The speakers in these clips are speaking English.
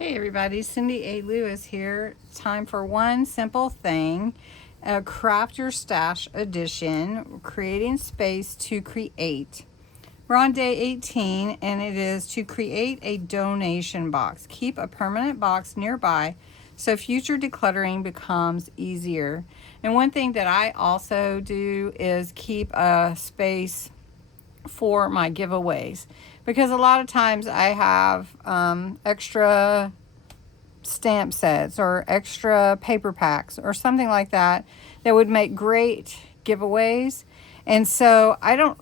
Hey everybody, Cindy A. Lewis here. Time for one simple thing, a Craft Your Stash edition, creating space to create. We're on day 18 and it is to create a donation box. Keep a permanent box nearby so future decluttering becomes easier. And one thing that I also do is keep a space for my giveaways, because a lot of times I have extra stamp sets or extra paper packs or something like that that would make great giveaways. And so I don't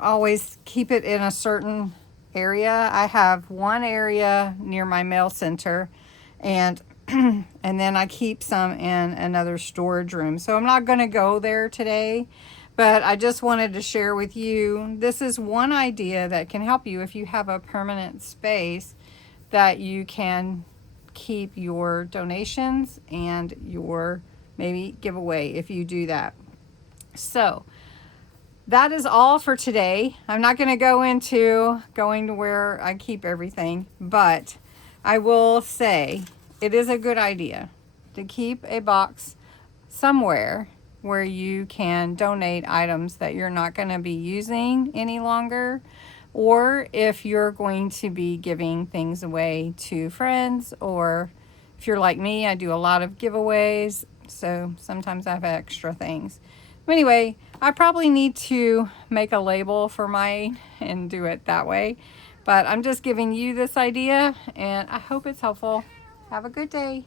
always keep it in a certain area. I have one area near my mail center, and and then I keep some in another storage room. So I'm not going to go there today, but I just wanted to share with you, this is one idea that can help you if you have a permanent space that you can keep your donations and your maybe giveaway if you do that. So that is all for today. I'm not going to go into going to where I keep everything, but I will say it is a good idea to keep a box somewhere where you can donate items that you're not going to be using any longer, or if you're going to be giving things away to friends, or if you're like me, I do a lot of giveaways, so sometimes I have extra things. Anyway, I probably need to make a label for mine and do it that way, but I'm just giving you this idea and I hope it's helpful. Have a good day.